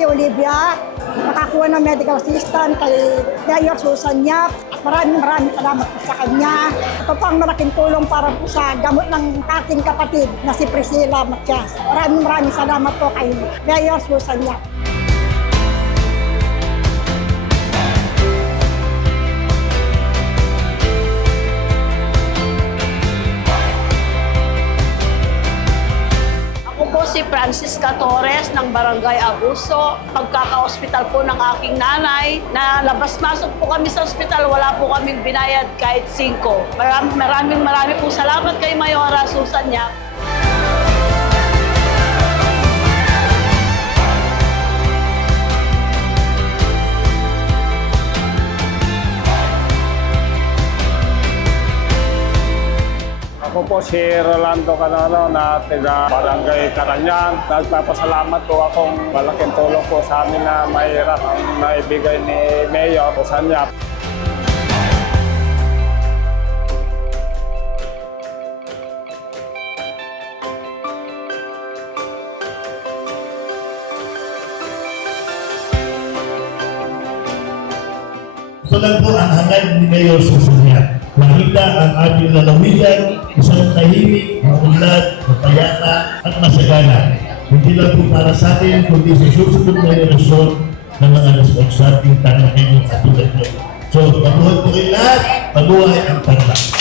si Olivia, nakakuha ng medical assistant kay Mayor Susan Yap. Maraming salamat po sa kanya. Ito po ang malaking tulong para po sa gamot ng aking kapatid na si Priscilla Matias. Maraming salamat po kay Mayor Susan Yap. Si Francisca Torres ng Barangay Abuso. Pagkaka-hospital po ng aking nanay, na labas-masok po kami sa ospital, wala po kaming binayad kahit 5. Maraming po salamat kay Mayora Susan Yap. Ako po si Rolando Canalo na taga Barangay Karanyan. Nagpapasalamat po akong malaking tulong po sa amin na mahirap ang naibigay ni Mayor Susan Yap. Ito lang po ang hangad ni Mayor Susan Yap. Makita ang ating lalawigan, isang tahimik, maunlad, mapayapa at masagana. Hindi lang po para sa atin, kundi sa susunod na henerasyon ng mga responsabling tanahin ng katulad nyo. So, mabuhay po kayo lahat, mabuhay ang Tarlac.